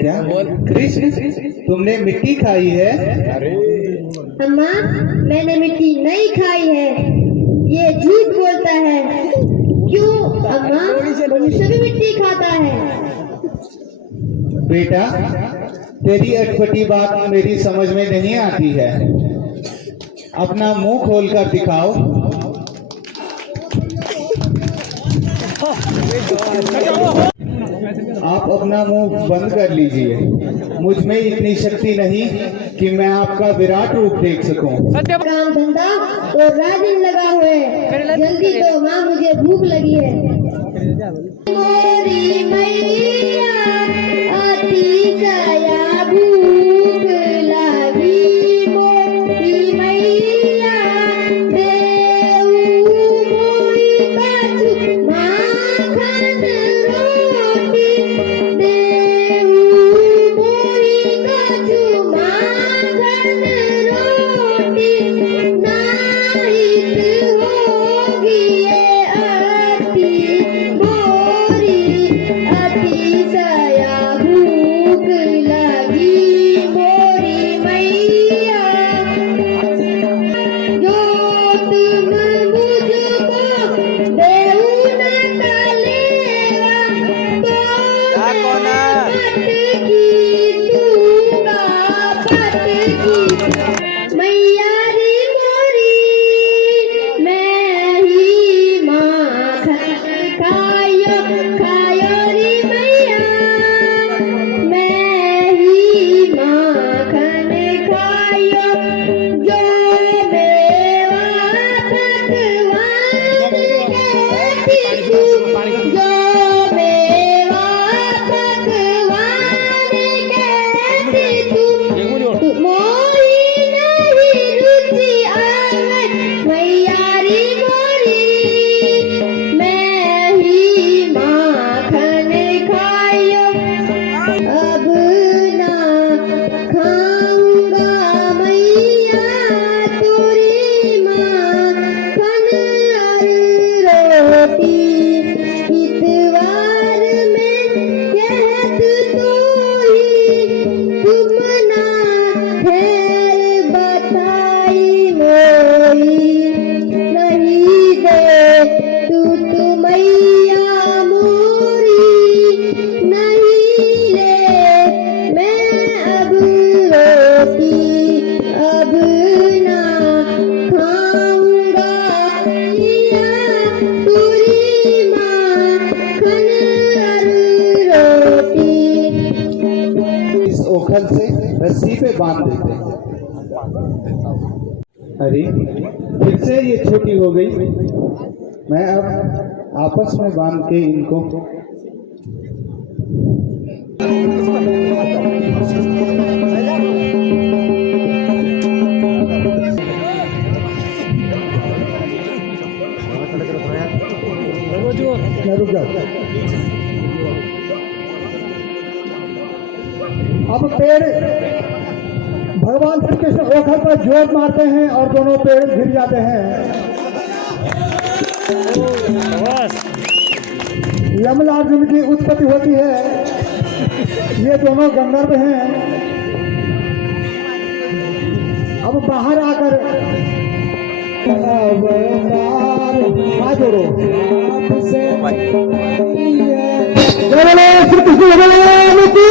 क्या कृष्ण तुमने मिट्टी खाई है? अम्मा मैंने मिट्टी नहीं खाई है, ये झूठ बोलता है। क्यों अम्मा, मनुष्य भी मिट्टी खाता है। बेटा तेरी अटपटी बात मेरी समझ में नहीं आती है, अपना मुंह खोलकर दिखाओ। आप अपना मुंह बंद कर लीजिए, मुझ में इतनी शक्ति नहीं कि मैं आपका विराट रूप देख सकूं। काम धंधा तो रात दिन लगा हुआ है, जल्दी तो माँ मुझे भूख लगी है। मोरी मैया आती जाया भूख लगी, मोरी मैया देऊ मोई काचू माखन रोटी, देऊ मोई काचू माखन रोटी, नाहित होगी ये आती मोरी अति सया भूख लगी, मोरी मैया जो तुम मुझको देऊ न कलेवा, तो मैं पटकी दूंगा पटकी। मैया री मोरी मैं ही माखन खायो खायो री मैया, मैं ही माखन खायो, जो मेवा भगवान कहती तू, जो मेवा भगवान कहती तू, मोरी नहीं रुचि आवे मैया री मोरी, मैं ही माखन खायो, अब ना खाऊंगा मैया तोरी माखन और रोटी। इतवार में कहत तो ही तुम ना खैर बताई मोई, नहीं दे तू मैया मोरी, नहीं ले मैं अब रोटी, अब ना खाऊंगा मैया तोरी माखन और रोटी। इस ओखल से रस्सी पे बांध देते हैं। अरे फिर से ये छोटी हो गई। मैं अब आपस में बांध के इनको रुक जाओ। अब पेड़ भगवान श्री कृष्ण ओखर पर जोर मारते हैं और दोनों पेड़ गिर जाते हैं। यमलार्जुन की उत्पत्ति होती है। ये दोनों गंधर्व हैं। अब बाहर आकर श्री कृष्ण भगवान की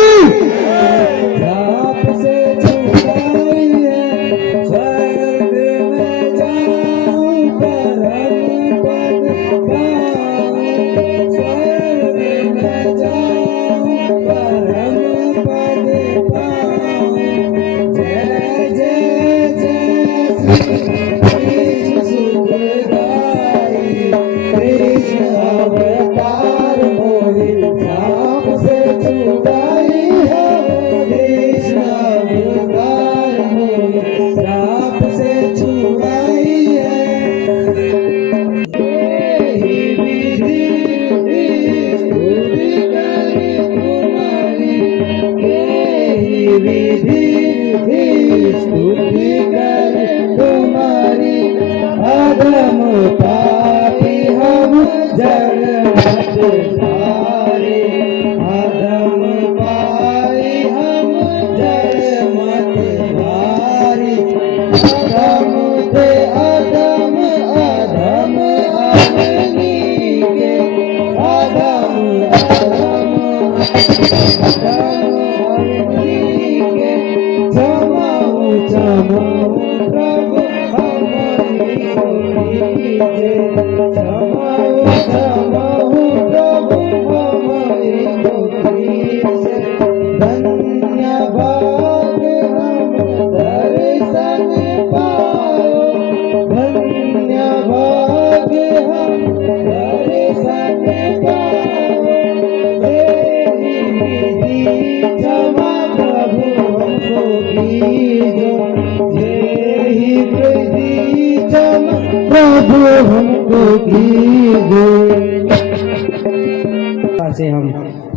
से हम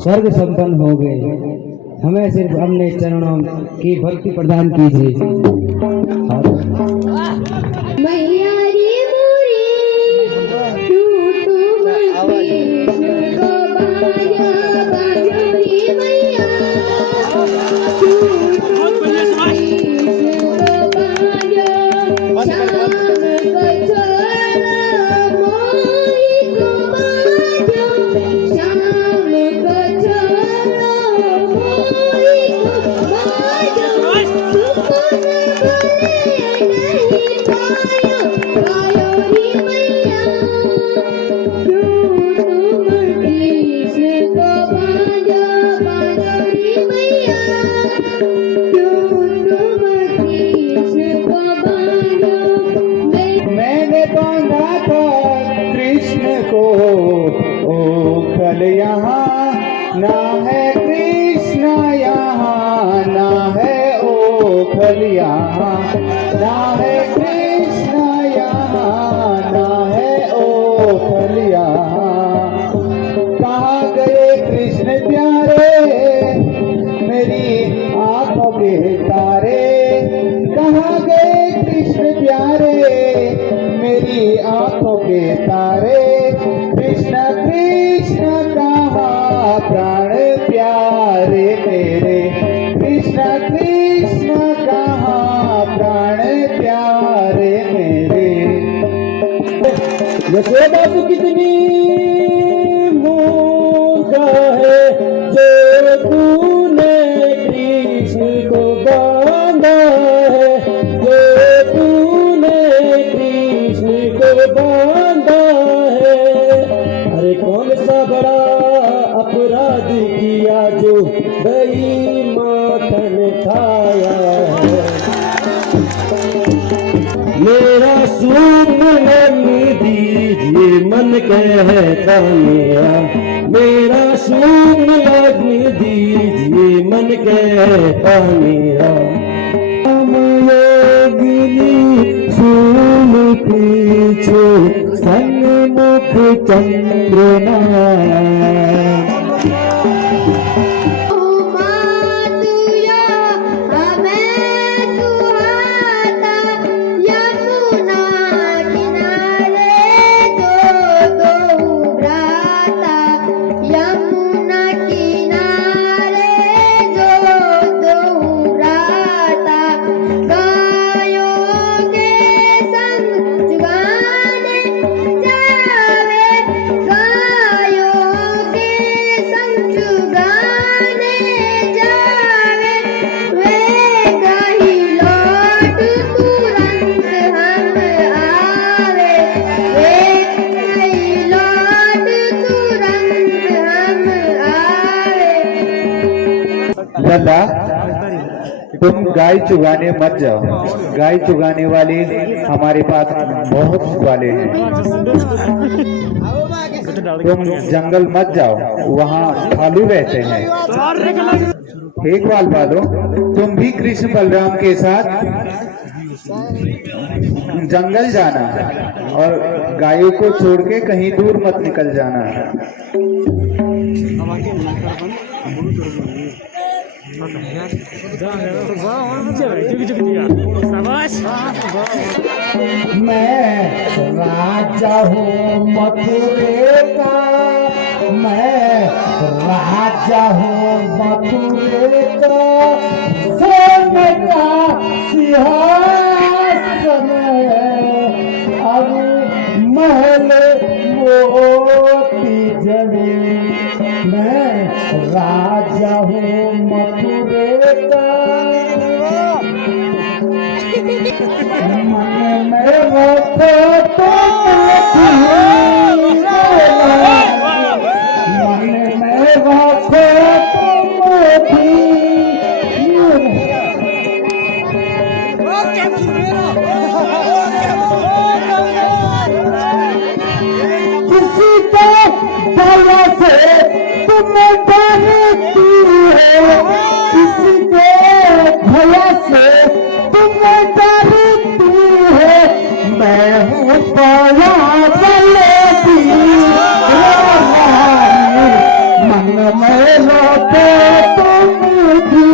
स्वर्ग संपन्न हो गए। हमें सिर्फ हमने चरणों की भक्ति प्रदान कीजिए। मैया रे मोरी तू कृष्ण को बाजा बाजा रे मैया तू कृष्ण को बाजा श्याम को छोड़ा मोही को बाजा श्याम को छोड़ा मोही को बाजा सुपन बने नहीं पायो पायो रे मैया क्यों तुम कृष्ण को बाजा बाजा रे मैया क्यों तुम कृष्ण को बाजा मैंने बांधा था कृष्ण को ओखल यहाँ ना है कृष्ण यहाँ ना है ओखल यहाँ ना है कृष्ण यहाँ ना है ओखल यहाँ कहाँ गए कृष्ण प्यारे मेरी आंखों के तारे कहाँ गए कृष्ण प्यारे मेरी आंखों के तारे कृष्ण कृष्ण कहाँ प्राण प्यारे मेरे कृष्ण कृष्ण कहाँ प्राण प्यारे मेरे यशोदा तू कितनी मूर्ख है जो तूने कृष्ण को बांधा है जो तूने कृष्ण को बांधा है। अरे कौन सा बड़ा अपराध किया जो दही माखन खाया है। मेरा सुमन दीजिए मन कहता मेरा सुन लगने दीजिए मन कहता मेरा हम योगिनी सुन पीछे सन्मुख चंद्रनारायण दादा तुम गाय चुगाने मत जाओ, गाय चुगाने वाले हमारे पास बहुत वाले हैं। तुम जंगल मत जाओ, वहाँ भालू रहते हैं। हे ग्वाल वालों, तुम भी कृष्ण बलराम के साथ जंगल जाना और गायों को छोड़ के कहीं दूर मत निकल जाना। मैं राजा हूँ मथुरे का, मैं राजा हूँ मथुरे का, सोने का सिंहासन अब महल मोती जड़े। मैं राजा हूँ मथुरे का, मन में रखो तो मन में रखो किसी को दया से तुम डरती हो, किसी को भया से तुम डरती हो, मैं हूँ पाया बलती मन में लौटे तुम भी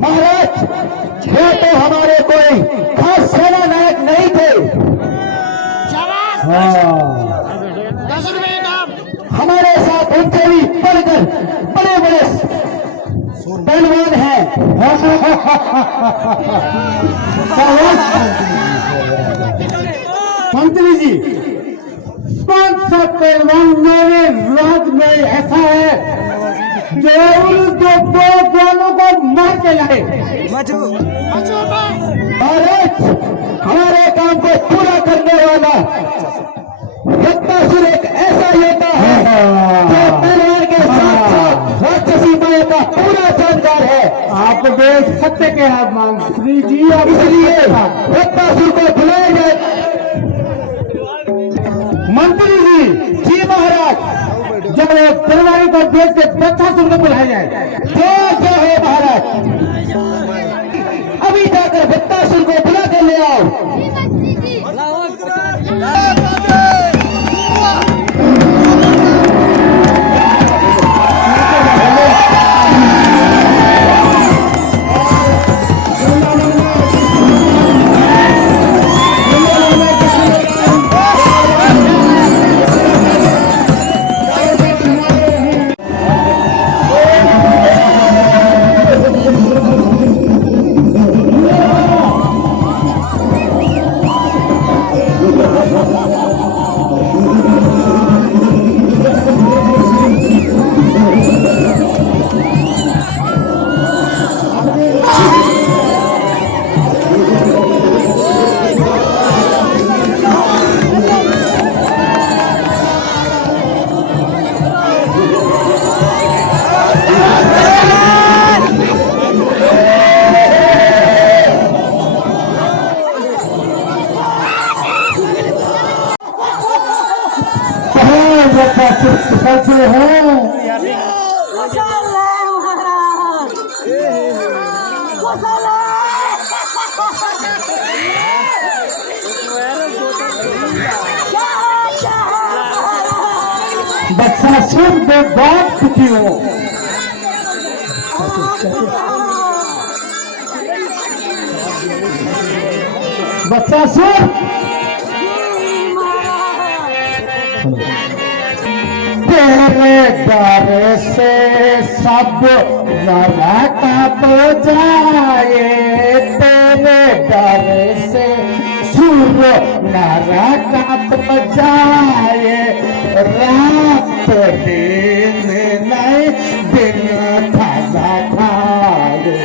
महाराज, ये तो हमारे कोई खास सेना नायक नहीं थे। हमारे साथ उनसे भी बढ़कर बड़े बड़े पहलवान हैं। मंत्री जी, कौन सा पहलवान मेरे राज में ऐसा है जो उनको दो गोलों को मार के लाए? महाराज, हमारे काम को पूरा करने वाला बत्तासुर एक ऐसा योद्धा है जो तलवार के साथ साथ राक्षसी माया का पूरा जानकार है। आप देख सकते हैं मंत्री जी, इसलिए बत्तासुर को बुलाया जाए। मंत्री जी, जी महाराज, जब तलवारी को देख के बत्तासुर को बुलाया जाए। जो है महाराज, अभी जाकर बत्तासुर को बुला कर ले आओ। बच्चा सुन दे बहुत दुखी हो। बच्चा सुन, तेरे डर से सब नरक तो जाए, तेरे डर से सुर नरक तो जाए, रात दिन नहीं दिन खाना खाए,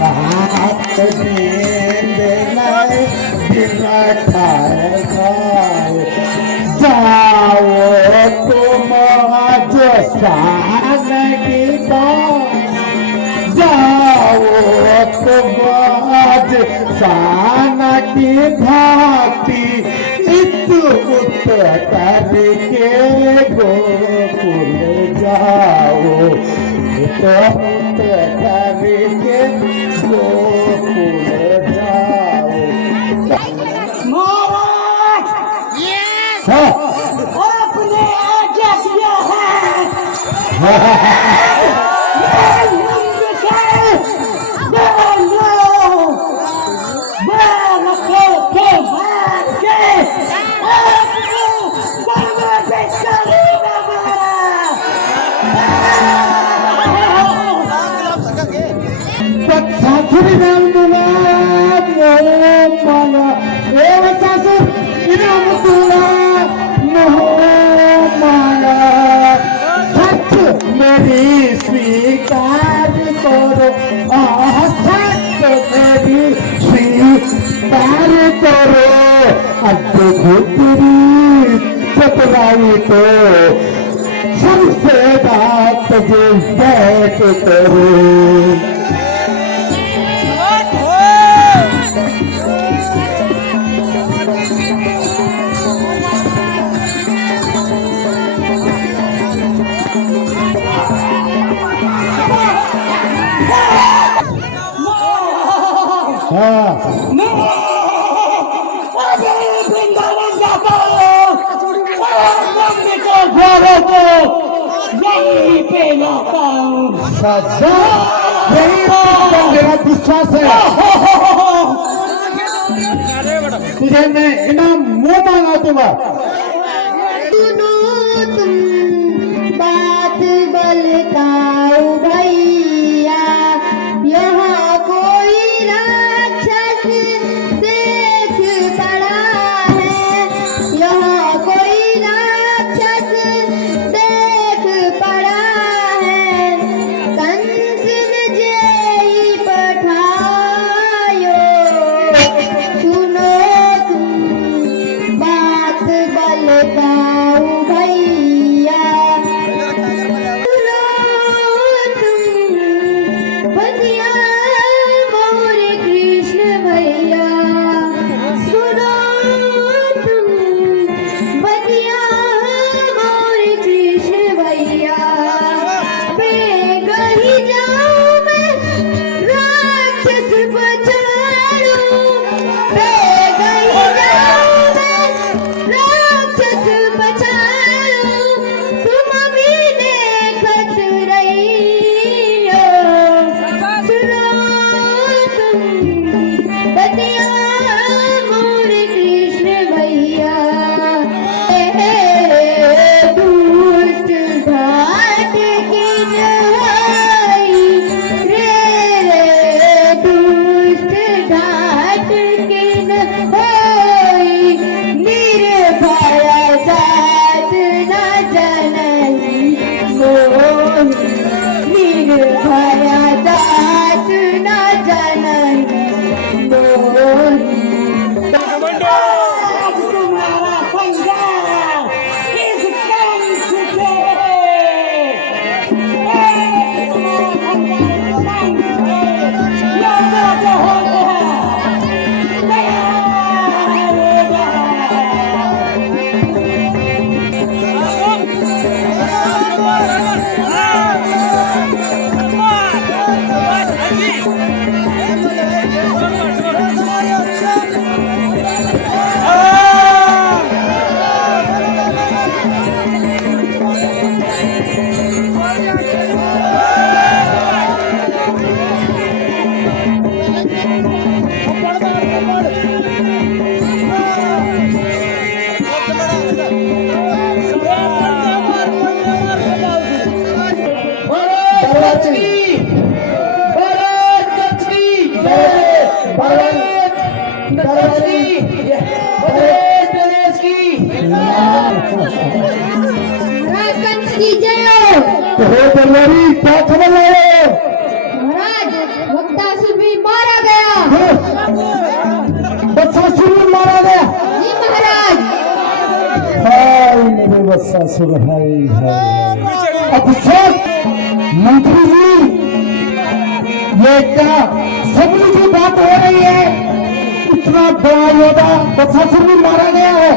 रात दिन नहीं दिन खाए खाए। जाओ तुम आज शान की बात, जाओ तुम आज शान की भांति, इत उत करके गोकुल जाओ, इत उत करके गोकुल जाओ। हाँ। आपने आज्ञा किया है सासुरी नाम दूंगा माना ए सासुर इनाम दूंगा मोह माना, सच मेरी स्वीकार करो, सच मेरी स्वीकार करो, अद्भुत तेरी चतुराई तो सबसे बात जो बैठ करो। वृंदावन जाता हूँ को यहीं पे लाता हूँ। सदा यही मेरा विश्वास है, तुझे मैं इनाम मुंह मांगा दूंगा। सुनो तुम बात बलकाओ भैया, यहाँ कोई राक्षस देख पड़ा है, यहाँ कोई राक्षस देख पड़ा है, कंस ने जेई पठायो। सुनो तुम बात कंस की जय हो। दरबारी क्या खबर लाए? महाराज वक्तासुर भी मारा गया। बत्सासुर भी मारा गया। जी महाराज। हाय मेरे बत्सासुर, हाय हाय। अफसोस मंत्री जी, ये क्या सबली की बात हो रही है? इतना बड़ा योद्धा बत्सासुर भी मारा गया है।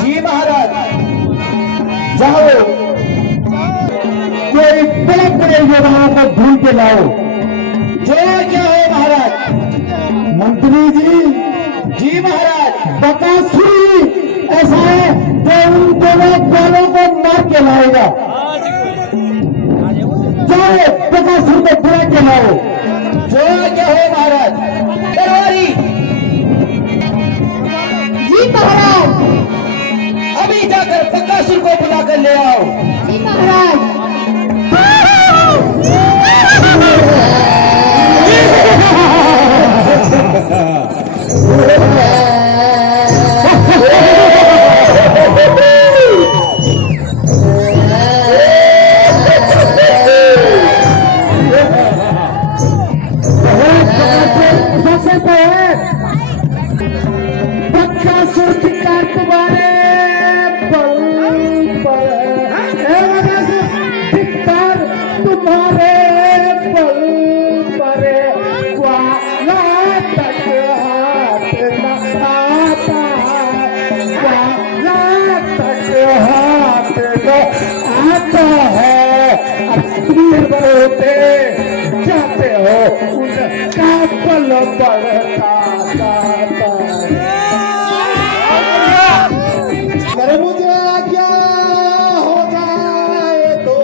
जी महाराज। जाओ कोई बड़े बड़े योद्धाओं को ढूंढ के लाओ। जो क्या है महाराज? मंत्री जी, जी महाराज। बकासुर ऐसा है जो उन दोनों बालों को मार के लाएगा। जाओ बकासुर को बुला के लाओ। जो क्या है महाराज? दरबारी जी महाराज। अभी जाकर बकासुर को बुलाकर ले आओ। जी महाराज। बकासुर की कार तुम्हारे बल पर है। धिक्कार तुम्हारे बल पर वाला तक हाथ न आता, वाला तक हाथ न आता है। अब स्त्री होते जाते हो उनका बल बढ़ता जाता है। अगर मुझे क्या हो जाए तो,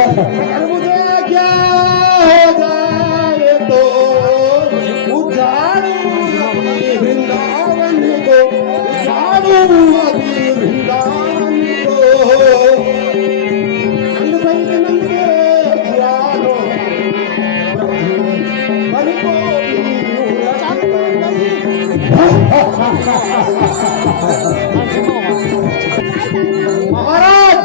अगर मुझे क्या हो जाए तो उजाड़ू अभी वृंदावन को, उजाड़ू अभी वृंदावन को। नंद सहित नंद के ज्ञानो मन को भी महाराज,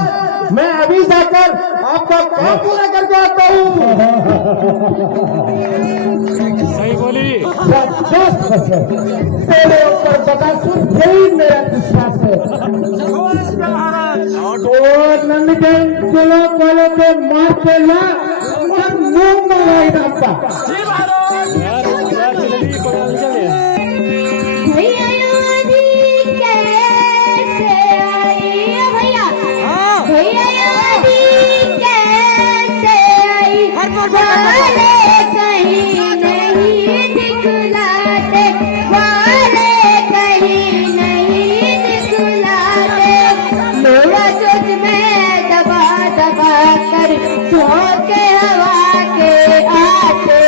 मैं अभी जाकर आपका काम पूरा करके आता हूँ। सही बोली। तेरे ऊपर बकासुर यही मेरा विश्वास है। तो नंद के किलो वालों के मार के ला और मुंह मंगाई आपका। भैया यादी कैसे आई? भैया भैया यादी कैसे आई? वाले कहीं नहीं दिखलाते, वाले कहीं नहीं दिखलाते। मेरा सोच में दबा दबा कर झोंके हवा के आते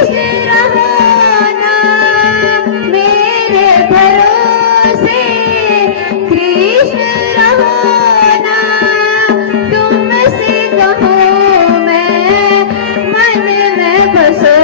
कृष्ण रहो ना मेरे भरोसे, कृष्ण रहो ना तुमसे कहूँ मैं मन में बसो